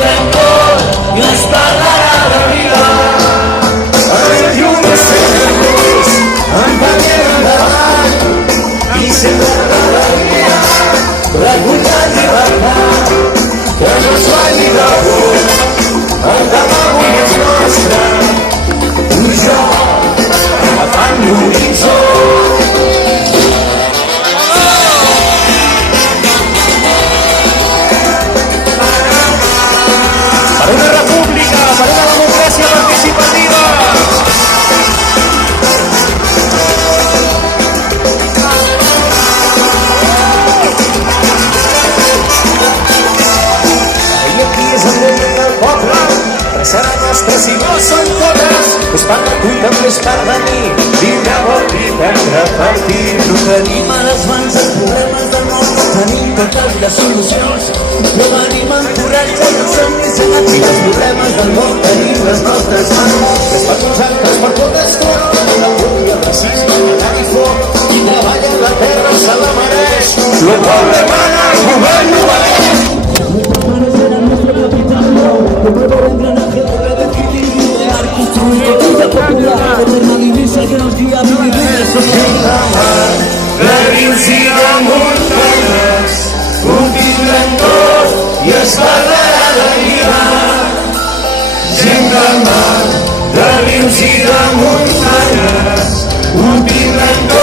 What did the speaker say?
tindrem tot i es parlarà de vida. Els llums tenen empenyent endavant i sempre l'alegria, recolzant llibertat, que no es falli d'avui, el demà avui és nostre, puja agafant l'horitzó. Per una república, per una democràcia participativa. I aquí és el moment del poble, que serà nostre si no són totes. És part de tu, també és part de mi, viure vol dir prendre partit. No tenim a les mans els problemes del món, no tenim totes les solucions, però venim encoratjant els somnis gegants i els problemes del món tenim les nostres mans. És per nosaltres, per totes totes, la por i el racisme, la i foc, qui treballa en la terra se la mereix. Lo poble mana, el govern no valeix. De rius i de muntanyes ho tindrem tot i es parlarà de vida. Gent del mar, de rius i de muntanyes ho tindrem tot.